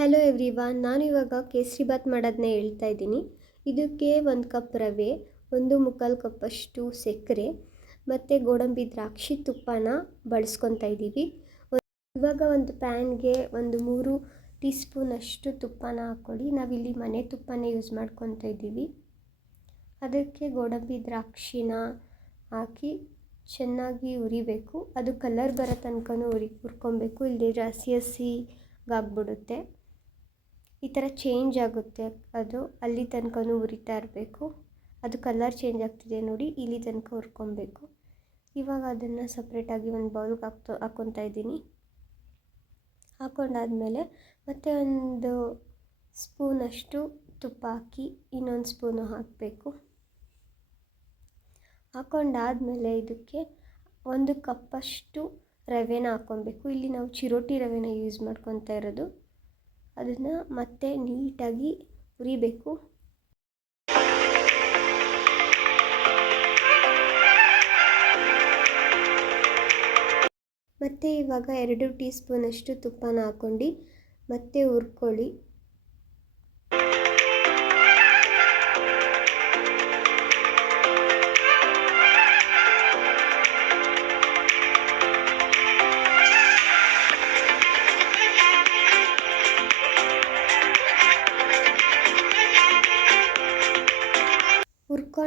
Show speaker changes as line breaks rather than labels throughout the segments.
Hello everyone ನಾನು ಇವಾಗ ಕೇಸರಿ ಬಾತ್ ಮಾಡೋದನ್ನ ಹೇಳ್ತಾ ಇದ್ದೀನಿ. ಇದಕ್ಕೆ ಒಂದು ಕಪ್ ರವೆ, ಒಂದು ಮುಕ್ಕಾಲು ಕಪ್ಪಷ್ಟು ಸಕ್ಕರೆ, ಮತ್ತು ಗೋಡಂಬಿ ದ್ರಾಕ್ಷಿ ತುಪ್ಪನ ಬಳಸ್ಕೊತಾ ಇದ್ದೀವಿ. ಇವಾಗ ಒಂದು ಪ್ಯಾನ್ಗೆ ಒಂದು ಮೂರು ಟೀ ಸ್ಪೂನಷ್ಟು ತುಪ್ಪನ ಹಾಕ್ಕೊಳ್ಳಿ. ನಾವಿಲ್ಲಿ ಮನೆ ತುಪ್ಪನೇ ಯೂಸ್ ಮಾಡ್ಕೊತಾ ಇದ್ದೀವಿ. ಅದಕ್ಕೆ ಗೋಡಂಬಿ ದ್ರಾಕ್ಷಿನ ಹಾಕಿ ಚೆನ್ನಾಗಿ ಉರಿಬೇಕು ಅದು ಕಲರ್ ಬರೋ ತನಕನೂ ಉರಿ ಹುರ್ಕೊಬೇಕು. ಇಲ್ಲಿ ಹಸಿ ಹಸಿಗಾಗ್ಬಿಡುತ್ತೆ. ಈ ಥರ ಚೇಂಜ್ ಆಗುತ್ತೆ. ಅದು ಅಲ್ಲಿ ತನಕನೂ ಉರಿತಾ ಇರಬೇಕು. ಅದು ಕಲರ್ ಚೇಂಜ್ ಆಗ್ತಿದೆ ನೋಡಿ, ಇಲ್ಲಿ ತನಕ ಹುರ್ಕೊಬೇಕು ಇವಾಗ ಅದನ್ನು ಸಪ್ರೇಟಾಗಿ ಒಂದು ಬೌಲ್ಗೆ ಹಾಕ್ತೊ ಹಾಕ್ಕೊತಾ ಇದ್ದೀನಿ. ಹಾಕೊಂಡಾದಮೇಲೆ ಮತ್ತೆ ಒಂದು ಸ್ಪೂನಷ್ಟು ತುಪ್ಪ ಹಾಕಿ ಇನ್ನೊಂದು ಸ್ಪೂನು ಹಾಕಬೇಕು. ಹಾಕೊಂಡಾದಮೇಲೆ ಇದಕ್ಕೆ ಒಂದು ಕಪ್ಪಷ್ಟು ರವೆನ ಹಾಕ್ಕೊಬೇಕು ಇಲ್ಲಿ ನಾವು ಚಿರೋಟಿ ರವೆನ ಯೂಸ್ ಮಾಡ್ಕೊತಾ ಇರೋದು. ಅದನ್ನು ಮತ್ತೆ ನೀಟಾಗಿ ಹುರಿಬೇಕು. ಮತ್ತು ಇವಾಗ ಎರಡು ಟೀ ಸ್ಪೂನಷ್ಟು ತುಪ್ಪನ ಹಾಕ್ಕೊಂಡು ಮತ್ತೆ ಹುರ್ಕೊಳ್ಳಿ.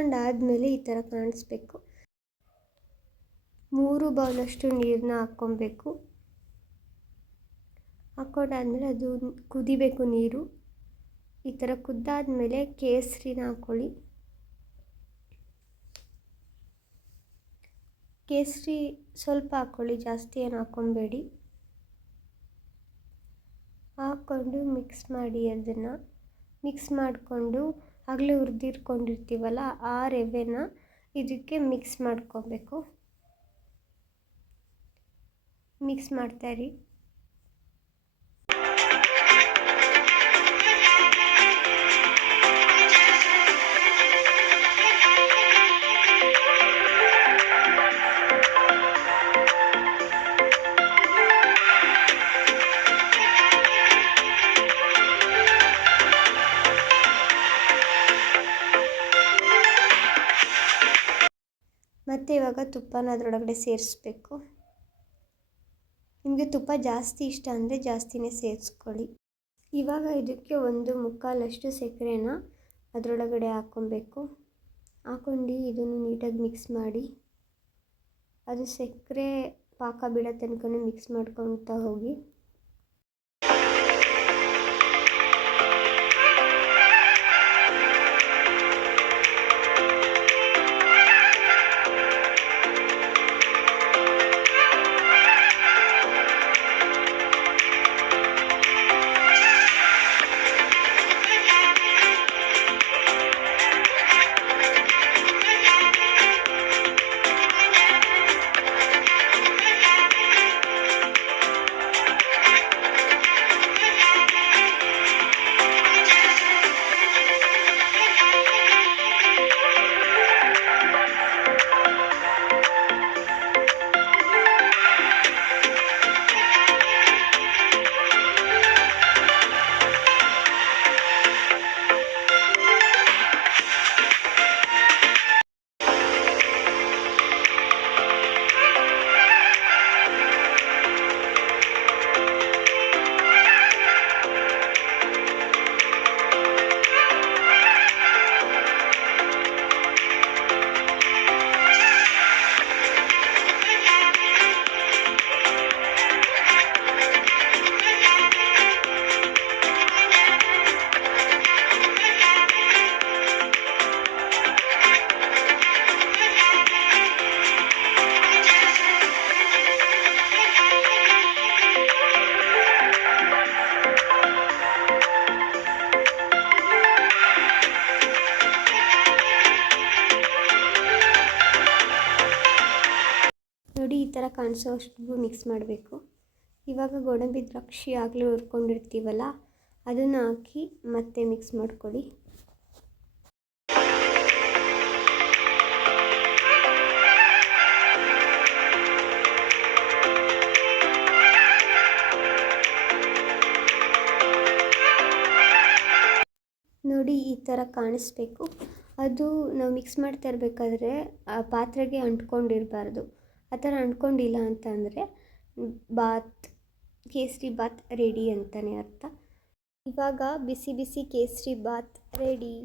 ಹುರ್ಕೊಂಡಾದಮೇಲೆ ಈ ಥರ ಕಾಣಿಸ್ಬೇಕು. ಮೂರು ಬೌಲಷ್ಟು ನೀರನ್ನ ಹಾಕ್ಕೊಬೇಕು. ಹಾಕ್ಕೊಂಡಾದ್ಮೇಲೆ ಅದು ಕುದಿಬೇಕು ನೀರು. ಈ ಥರ ಕುದ್ದಾದಮೇಲೆ ಕೇಸರಿನ ಹಾಕ್ಕೊಳ್ಳಿ. ಕೇಸರಿ ಸ್ವಲ್ಪ ಹಾಕ್ಕೊಳ್ಳಿ, ಜಾಸ್ತಿ ಏನು ಹಾಕ್ಕೊಬೇಡಿ. ಹಾಕ್ಕೊಂಡು ಮಿಕ್ಸ್ ಮಾಡಿ ಅದನ್ನು. ಮಿಕ್ಸ್ ಮಾಡಿಕೊಂಡು ಆಗಲೇ ಹುರಿದಿಟ್ಕೊಂಡಿರ್ತೀವಲ್ಲ ಆ ರವೆನ ಇದಕ್ಕೆ ಮಿಕ್ಸ್ ಮಾಡ್ಕೊಬೇಕು. ಮಿಕ್ಸ್ ಮಾಡ್ತಾಯಿರಿ ಇವಾಗ ತುಪ್ಪನ ಅದರೊಳಗಡೆ ಸೇರಿಸ್ಬೇಕು. ನಿಮಗೆ ತುಪ್ಪ ಜಾಸ್ತಿ ಇಷ್ಟ ಅಂದರೆ ಜಾಸ್ತಿನೇ ಸೇರಿಸ್ಕೊಳ್ಳಿ. ಇವಾಗ ಇದಕ್ಕೆ ಒಂದು ಮುಕ್ಕಾಲಷ್ಟು ಸಕ್ಕರೆನ ಅದರೊಳಗಡೆ ಹಾಕ್ಕೊಬೇಕು. ಹಾಕ್ಕೊಂಡು ಇದನ್ನು ನೀಟಾಗಿ ಮಿಕ್ಸ್ ಮಾಡಿ, ಅದು ಸಕ್ಕರೆ ಪಾಕ ಬಿಡೋ ತನಕನೂ ಮಿಕ್ಸ್ ಮಾಡ್ಕೊತಾ ಹೋಗಿ. ನೋಡಿ ಈ ಥರ ಕಾಣಿಸೋ ಅಷ್ಟು ಮಿಕ್ಸ್ ಮಾಡಬೇಕು. ಇವಾಗ ಗೋಡಂಬಿ ದ್ರಾಕ್ಷಿ ಆಗಲೇ ಹುರ್ಕೊಂಡಿರ್ತೀವಲ್ಲ, ಅದನ್ನು ಹಾಕಿ ಮತ್ತೆ ಮಿಕ್ಸ್ ಮಾಡ್ಕೊಳ್ಳಿ. ನೋಡಿ ಈ ಥರ ಕಾಣಿಸ್ಬೇಕು. ಅದು ನಾವು ಮಿಕ್ಸ್ ಮಾಡ್ತಾ ಇರಬೇಕಾದ್ರೆ, ಆ ಪಾತ್ರೆಗೆ ಅಂಟ್ಕೊಂಡಿರಬಾರ್ದು. ಆ ಥರ ಅಂದ್ಕೊಂಡಿಲ್ಲ ಅಂತ ಅಂದರೆ ಬಾತ್, ಕೇಸರಿ ಬಾತ್ ರೆಡಿ ಅಂತಲೇ ಅರ್ಥ. ಇವಾಗ ಬಿಸಿ ಬಿಸಿ ಕೇಸರಿ ಬಾತ್ ರೆಡಿ.